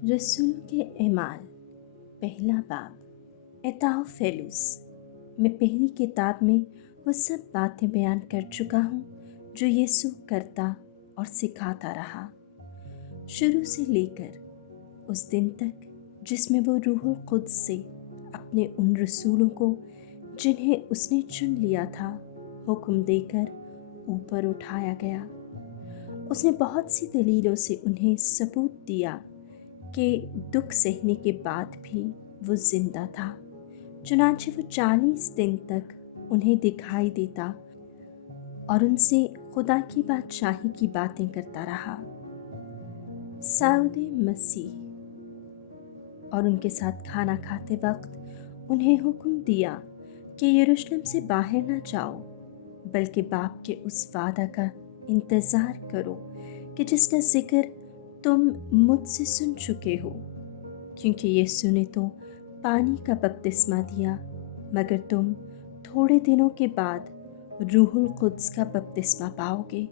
रसूलों के एमाल पहला बाब। एताओफेलुस। मैं पहली किताब में वो सब बातें बयान कर चुका हूँ जो यीशु करता और सिखाता रहा, शुरू से लेकर उस दिन तक जिसमें वो रूहुल कुद्स से अपने उन रसूलों को जिन्हें उसने चुन लिया था हुक्म देकर ऊपर उठाया गया। उसने बहुत सी दलीलों से उन्हें सबूत दिया कि दुख सहने के बाद भी वो जिंदा था। चुनांचे वो 40 दिन तक उन्हें दिखाई देता और उनसे खुदा की बादशाही की बातें करता रहा। साउदे मसीह और उनके साथ खाना खाते वक्त उन्हें हुक्म दिया कि यरूशलेम से बाहर ना जाओ, बल्कि बाप के उस वादा का इंतज़ार करो कि जिसका जिक्र तुम मुझसे सुन चुके हो, क्योंकि यीशु ने तो पानी का बपतिस्मा दिया, मगर तुम थोड़े दिनों के बाद रूहुल कुद्स का बपतिस्मा पाओगे।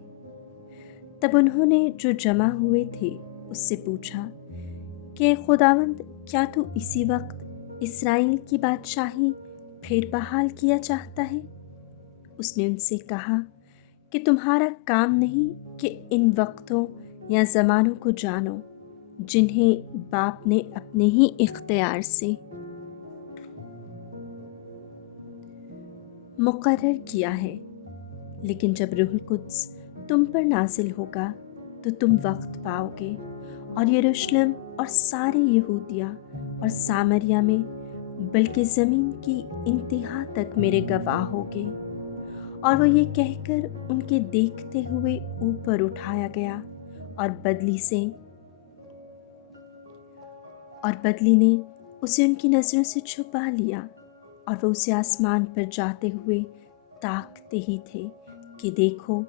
तब उन्होंने जो जमा हुए थे उससे पूछा कि खुदावंद, क्या तू इसी वक्त इस्राएल की बादशाही फिर बहाल किया चाहता है? उसने उनसे कहा कि तुम्हारा काम नहीं कि इन वक्तों या ज़मानों को जानो जिन्हें बाप ने अपने ही इख्तियार से मुकर्रर किया है, लेकिन जब रूहुल कुद्स तुम पर नाजिल होगा तो तुम वक्त पाओगे और यरूशलेम और सारे यहूदिया और सामरिया में, बल्कि ज़मीन की इंतहा तक मेरे गवाह होगे। और वो ये कहकर उनके देखते हुए ऊपर उठाया गया और बदली ने उसे उनकी नज़रों से छुपा लिया, और वो उसे आसमान पर जाते हुए ताकते ही थे कि देखो,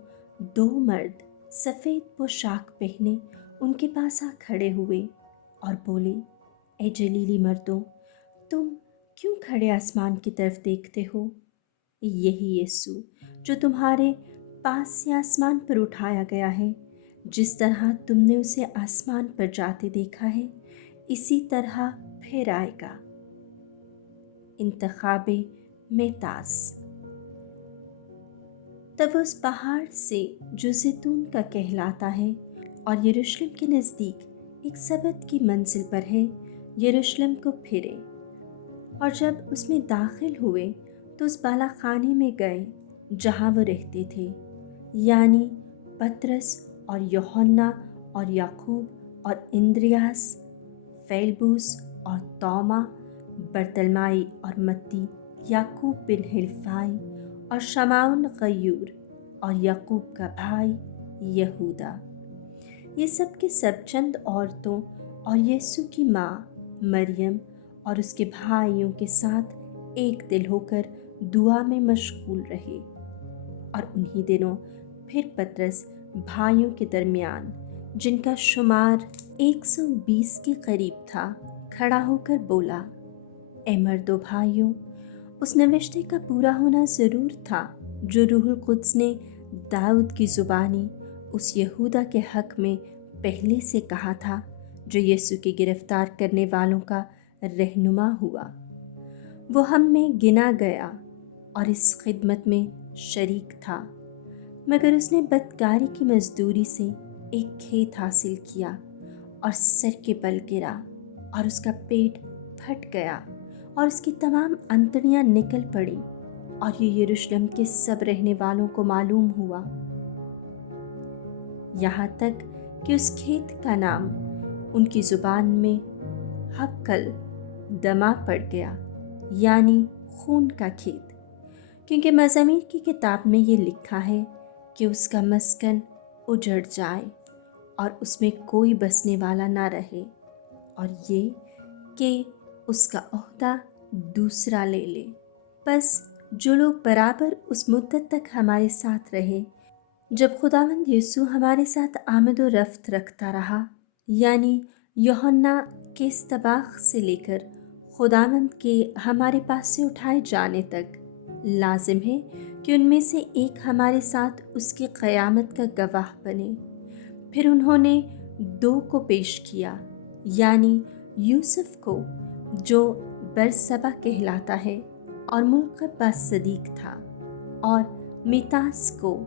2 मर्द सफ़ेद पोशाक पहने उनके पास आ खड़े हुए और बोले, ए जलीली मर्दों, तुम क्यों खड़े आसमान की तरफ देखते हो? यही यीशु जो तुम्हारे पास से आसमान पर उठाया गया है, जिस तरह तुमने उसे आसमान पर जाते देखा है, इसी तरह फिर आएगा। इंतखाबे मेतास। तब उस पहाड़ से जो ज़ैतून का कहलाता है और यरूशलेम के नज़दीक एक सबत की मंजिल पर है, यरूशलेम को फिरे, और जब उसमें दाखिल हुए तो उस बालाखाने में गए जहाँ वो रहते थे, यानी पतरस और यूहन्ना और याकूब और इंद्रियास, फेलबूस और तोमा, बरतलमाई और मत्ती, याकूब बिन हिल्फाई और शमाउन गयूर और याकूब का भाई यहूदा। ये सब के सब चंद औरतों और यीशु की माँ मरियम और उसके भाइयों के साथ एक दिल होकर दुआ में मशगूल रहे। और उन्हीं दिनों फिर पतरस भाइयों के दरमियान, जिनका शुमार 120 के करीब था, खड़ा होकर बोला, ए मर्दो भाइयों, उस नविश्ते का पूरा होना ज़रूर था जो रूहुल कुद्स ने दाऊद की ज़ुबानी उस यहूदा के हक़ में पहले से कहा था, जो यीशु के गिरफ्तार करने वालों का रहनुमा हुआ। वो हम में गिना गया और इस खिदमत में शरीक था, मगर उसने बदकारी की मजदूरी से एक खेत हासिल किया और सर के बल गिरा, और उसका पेट फट गया और उसकी तमाम अंतड़ियाँ निकल पड़ी, और ये यरूशलेम के सब रहने वालों को मालूम हुआ, यहाँ तक कि उस खेत का नाम उनकी ज़ुबान में हक्कल दमा पड़ गया, यानी खून का खेत, क्योंकि मज़ामीर की किताब में ये लिखा है कि उसका मस्कन उजड़ जाए और उसमें कोई बसने वाला ना रहे, और ये कि उसका ओहदा दूसरा ले ले। बस जो लोग बराबर उस मुद्दत तक हमारे साथ रहे जब खुदावंद यीशु हमारे साथ आमद व रफ्त रखता रहा, यानी यूहन्ना के इस्तबाख से लेकर खुदावंद के हमारे पास से उठाए जाने तक, लाजिम है कि उनमें से एक हमारे साथ उसकी क़यामत का गवाह बने। फिर उन्होंने 2 को पेश किया, یعنی یوسف کو جو برسبا کہلاتا ہے اور ملقب صدیق تھا، اور میتاس کو،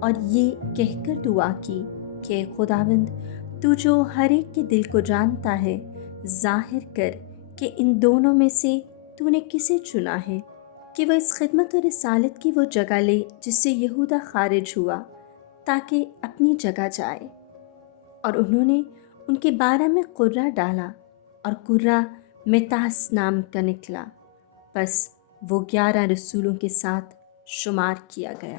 اور یہ کہہ کر دعا کی کہ خداوند تو جو ہر ایک کے دل کو جانتا ہے، ظاہر کر کہ ان دونوں میں سے تو نے کسے چنا ہے کہ وہ اس خدمت و رسالت کی وہ جگہ لے جس سے یہودا خارج ہوا، تاکہ اپنی جگہ جائے۔ اور انہوں نے ان کے بارے میں قرہ ڈالا، اور قرہ میتاس نام کا نکلا، پس وہ 11 رسولوں کے ساتھ شمار کیا گیا۔